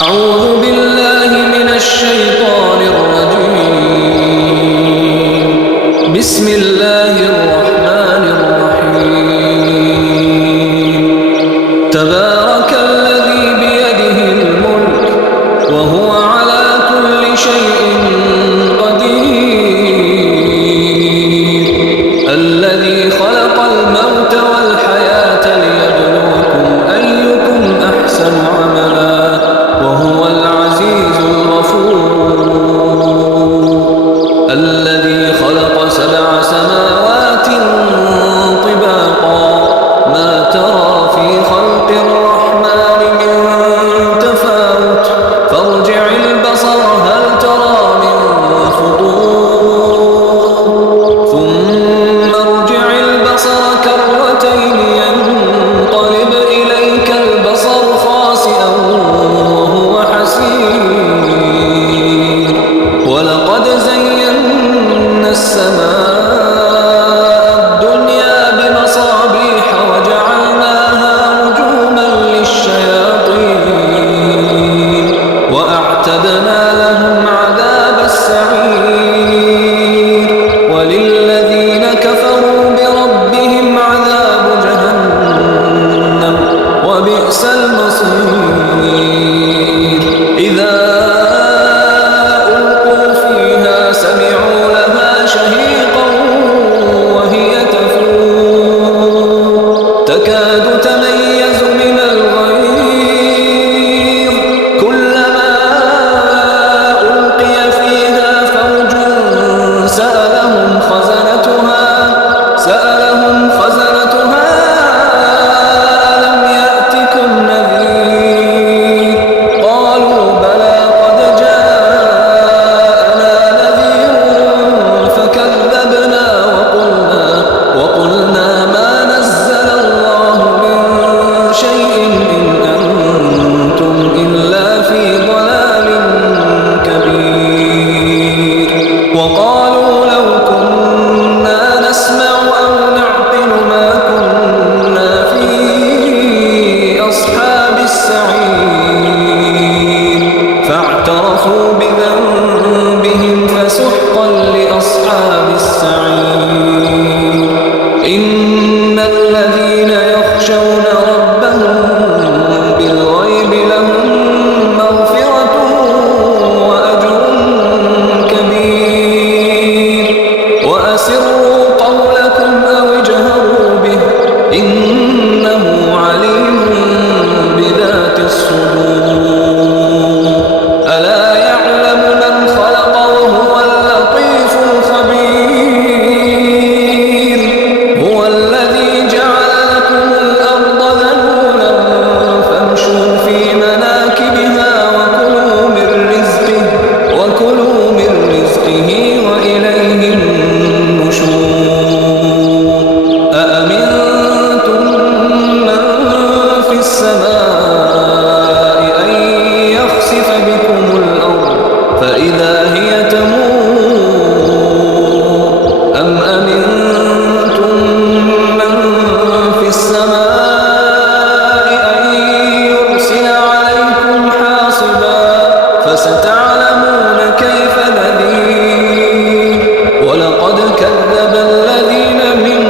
أعوذ بالله من الشيطان الرجيم. بسم الله الرحمن الرحيم. تبارك الذي بيده الملك وهو على كل شيء قدير. الذي خلق الموت والحياة ليبلوكم أيكم أحسن عملا وهو العزيز الغفور. الذي خلق 7 سماوات طباقا ما ترى في خلق الرحمن من تفاوت فارجع البصر هل ترى من فطور ثم ارجع البصر كرتين ينقلب إليك البصر خاسئا وهو حسير. ولقد زينا السماء الدنيا بمصابيح وجعلناها رجوما للشياطين وأعتدنا لهم عذاب السعير. وللذين كفروا بربهم عذاب جهنم وبئس المصير. إذا ألقوا فيها سمعوا لها شهيقا وهي تفور تكاد تميز من الغيظ كلما ألقي فيها فوج سألهم خزنتها ألم يأتكم نذير قالوا بلى قد جاءنا نذير فكذبنا وقلنا ما نزل الله من شيء إن أنتم إلا في ضلال كبير. وقالوا لو كنا نسمع أو نعقل ما كنا في أصحاب السعير فاعترفوا بذنبهم فسحقا لأصحاب السعير. إن الذين يخشون ربهم بالغيب لهم مغفرة وأجر كبير. وأسروا قولكم أو اجهروا به إنه عليم بذات الصدور. ألا يعلم من خلق وهو اللطيف الخبير. هو الذي جعل لكم الأرض ذلولا فامشوا في مناكبها وكلوا من رزقه وإليه النشور. أأمنتم من في السماء أن يخسف بكم الأرض فإذا هي تمور أم أمنتم من في السماء أن يرسل عليكم حاصبا فستعلمون كيف نذير. ولقد كذب الذين من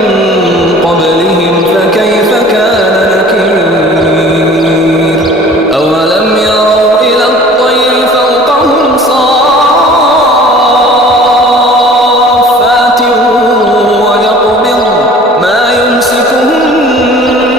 قبلهم فكيف كان نكير. أولم يروا إلى الطير فوقهم صافات ويقبض ما يمسكهن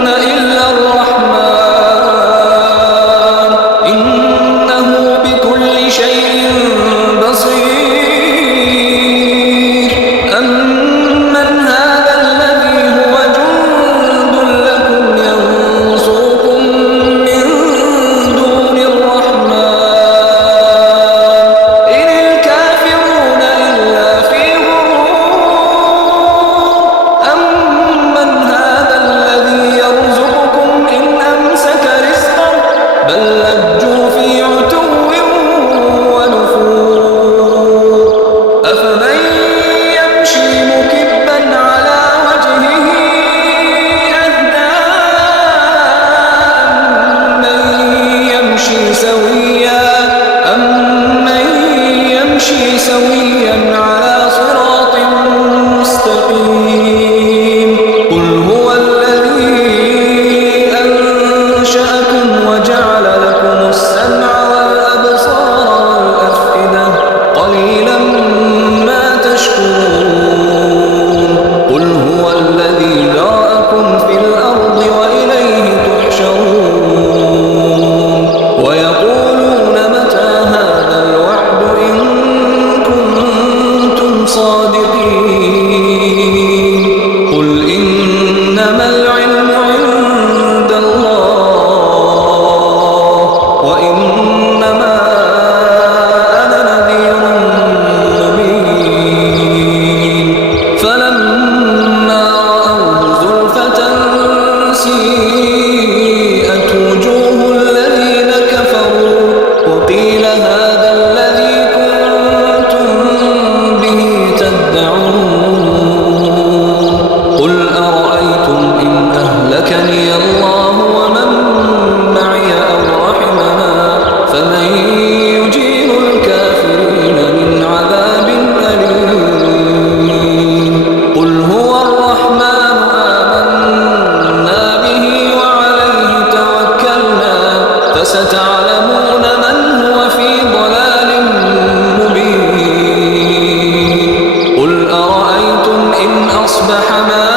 فأصبح